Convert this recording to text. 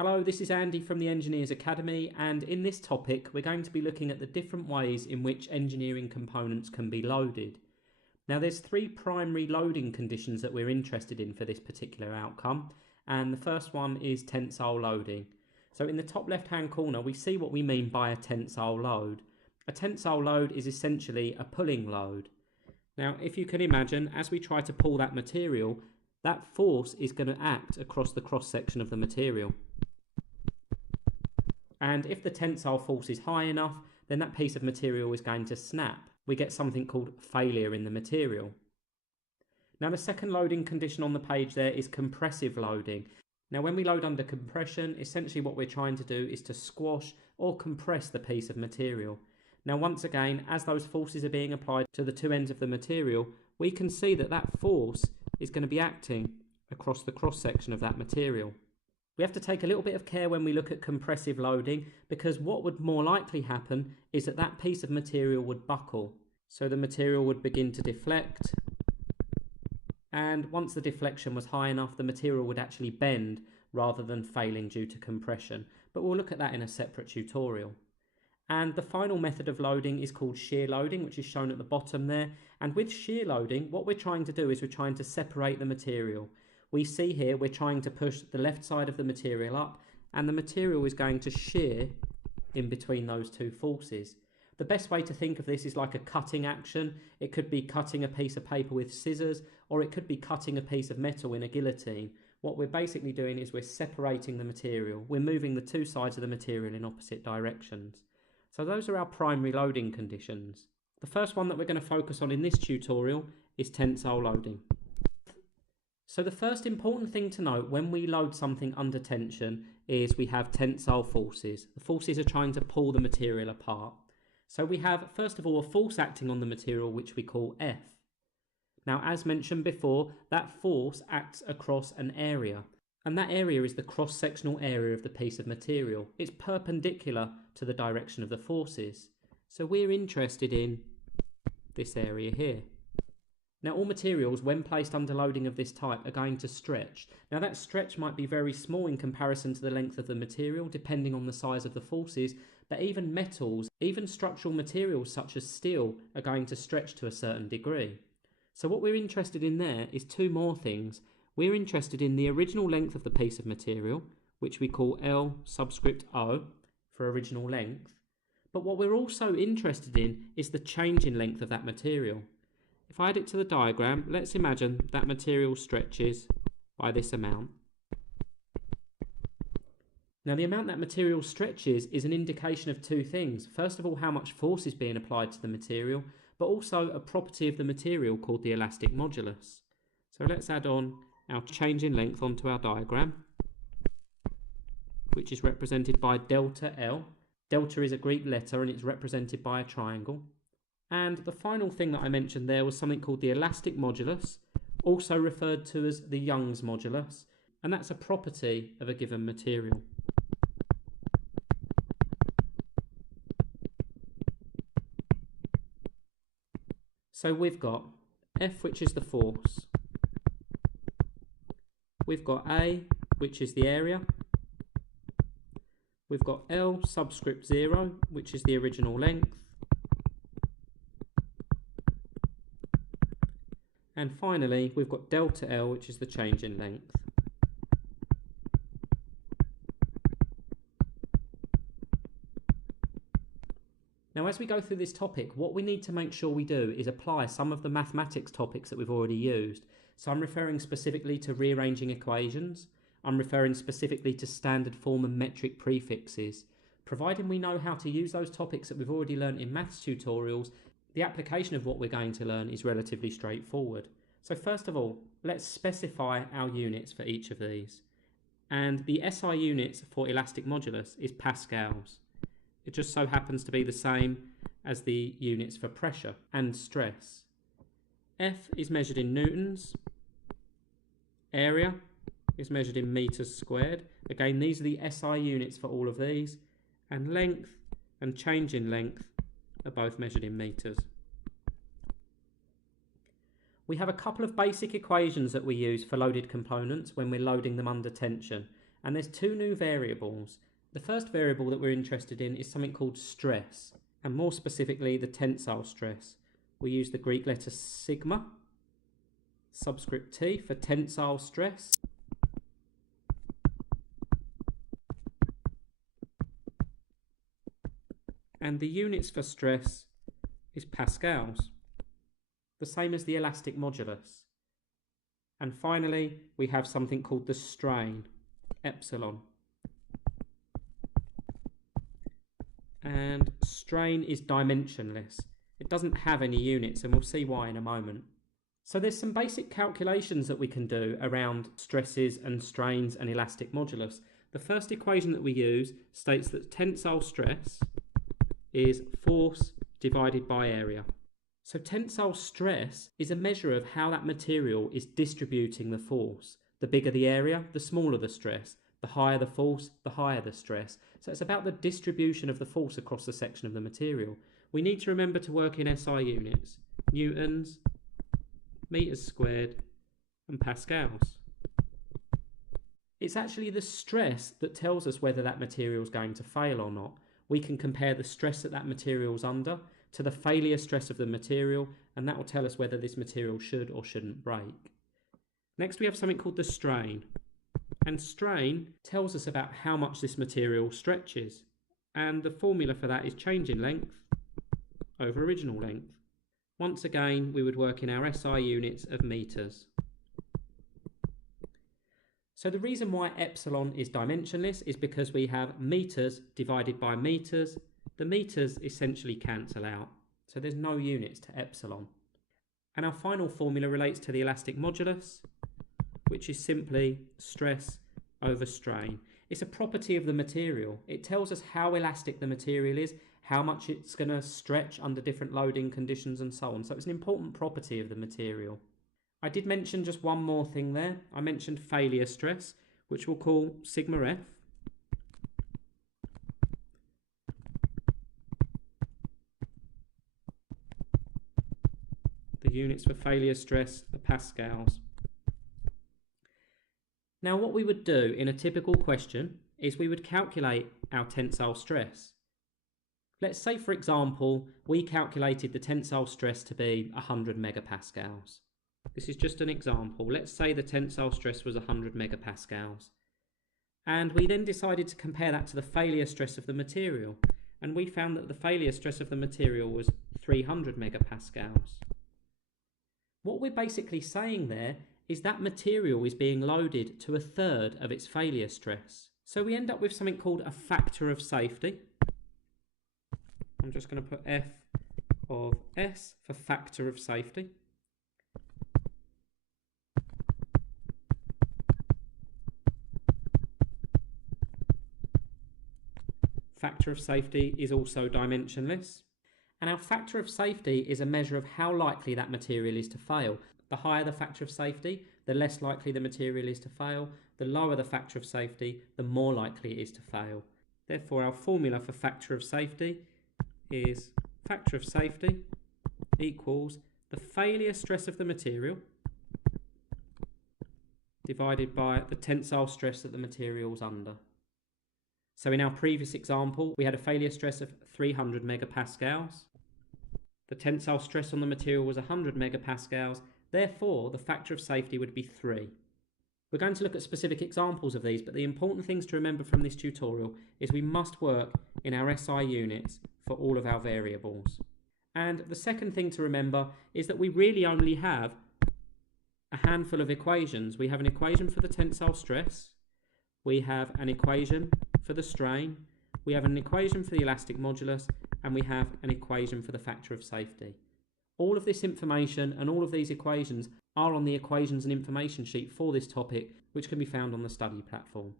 Hello, this is Andy from the Engineers Academy, and in this topic we're going to be looking at the different ways in which engineering components can be loaded. Now there's three primary loading conditions that we're interested in for this particular outcome, and the first one is tensile loading. So in the top left hand corner we see what we mean by a tensile load. A tensile load is essentially a pulling load. Now if you can imagine, as we try to pull that material, that force is going to act across the cross section of the material. And if the tensile force is high enough, then that piece of material is going to snap. We get something called failure in the material. Now the second loading condition on the page there is compressive loading. Now when we load under compression, essentially what we're trying to do is to squash or compress the piece of material. Now once again, as those forces are being applied to the two ends of the material, we can see that that force is going to be acting across the cross section of that material. We have to take a little bit of care when we look at compressive loading, because what would more likely happen is that that piece of material would buckle. So the material would begin to deflect, and once the deflection was high enough, the material would actually bend rather than failing due to compression. But we'll look at that in a separate tutorial. And the final method of loading is called shear loading, which is shown at the bottom there. And with shear loading, what we're trying to do is we're trying to separate the material. We see here we're trying to push the left side of the material up, and the material is going to shear in between those two forces. The best way to think of this is like a cutting action. It could be cutting a piece of paper with scissors, or it could be cutting a piece of metal in a guillotine. What we're basically doing is we're separating the material. We're moving the two sides of the material in opposite directions. So those are our primary loading conditions. The first one that we're going to focus on in this tutorial is tensile loading. So the first important thing to note when we load something under tension is we have tensile forces. The forces are trying to pull the material apart. So we have, first of all, a force acting on the material which we call F. Now, as mentioned before, that force acts across an area, and that area is the cross-sectional area of the piece of material. It's perpendicular to the direction of the forces. So we're interested in this area here. Now all materials, when placed under loading of this type, are going to stretch. Now that stretch might be very small in comparison to the length of the material, depending on the size of the forces, but even metals, even structural materials such as steel, are going to stretch to a certain degree. So what we're interested in there is two more things. We're interested in the original length of the piece of material, which we call L subscript O for original length. But what we're also interested in is the change in length of that material. If I add it to the diagram, let's imagine that material stretches by this amount. Now the amount that material stretches is an indication of two things. First of all, how much force is being applied to the material, but also a property of the material called the elastic modulus. So let's add on our change in length onto our diagram, which is represented by delta L. Delta is a Greek letter and it's represented by a triangle. And the final thing that I mentioned there was something called the elastic modulus, also referred to as the Young's modulus, and that's a property of a given material. So we've got F, which is the force. We've got A, which is the area. We've got L subscript 0, which is the original length. And finally, we've got delta L, which is the change in length. Now, as we go through this topic, what we need to make sure we do is apply some of the mathematics topics that we've already used. So I'm referring specifically to rearranging equations. I'm referring specifically to standard form and metric prefixes. Providing we know how to use those topics that we've already learned in maths tutorials, the application of what we're going to learn is relatively straightforward. So first of all, let's specify our units for each of these. And the SI units for elastic modulus is pascals. It just so happens to be the same as the units for pressure and stress. F is measured in newtons. Area is measured in meters squared. Again, these are the SI units for all of these. And length and change in length are both measured in meters. We have a couple of basic equations that we use for loaded components when we're loading them under tension. and there's two new variables. The first variable that we're interested in is something called stress, and more specifically the tensile stress. We use the Greek letter sigma, subscript T, for tensile stress. And the units for stress is pascals, the same as the elastic modulus. And finally, we have something called the strain, epsilon. And strain is dimensionless. It doesn't have any units, and we'll see why in a moment. So there's some basic calculations that we can do around stresses and strains and elastic modulus. The first equation that we use states that tensile stress is force divided by area. So tensile stress is a measure of how that material is distributing the force. The bigger the area, the smaller the stress. The higher the force, the higher the stress. So it's about the distribution of the force across the section of the material. We need to remember to work in SI units, newtons, meters squared, and pascals. It's actually the stress that tells us whether that material is going to fail or not. We can compare the stress that material is under to the failure stress of the material, and that will tell us whether this material should or shouldn't break. Next we have something called the strain. And strain tells us about how much this material stretches. And the formula for that is change in length over original length. Once again, we would work in our SI units of meters. So the reason why epsilon is dimensionless is because we have meters divided by meters. The meters essentially cancel out, so there's no units to epsilon. And our final formula relates to the elastic modulus, which is simply stress over strain. It's a property of the material. It tells us how elastic the material is, how much it's going to stretch under different loading conditions and so on. So it's an important property of the material. I did mention just one more thing there. I mentioned failure stress, which we'll call sigma F. The units for failure stress are pascals. Now what we would do in a typical question is we would calculate our tensile stress. Let's say, for example, we calculated the tensile stress to be 100 megapascals. This is just an example. Let's say the tensile stress was 100 megapascals. And we then decided to compare that to the failure stress of the material. And we found that the failure stress of the material was 300 megapascals. What we're basically saying there is that material is being loaded to a third of its failure stress. So we end up with something called a factor of safety. I'm just going to put F of S for factor of safety. Factor of safety is also dimensionless. And our factor of safety is a measure of how likely that material is to fail. The higher the factor of safety, the less likely the material is to fail. The lower the factor of safety, the more likely it is to fail. Therefore, our formula for factor of safety is factor of safety equals the failure stress of the material divided by the tensile stress that the material is under. So in our previous example, we had a failure stress of 300 megapascals. The tensile stress on the material was 100 megapascals. Therefore, the factor of safety would be 3. We're going to look at specific examples of these, but the important things to remember from this tutorial is we must work in our SI units for all of our variables. And the second thing to remember is that we really only have a handful of equations. We have an equation for the tensile stress. We have an equation for the strain. We have an equation for the elastic modulus, and we have an equation for the factor of safety. All of this information and all of these equations are on the equations and information sheet for this topic, which can be found on the study platform.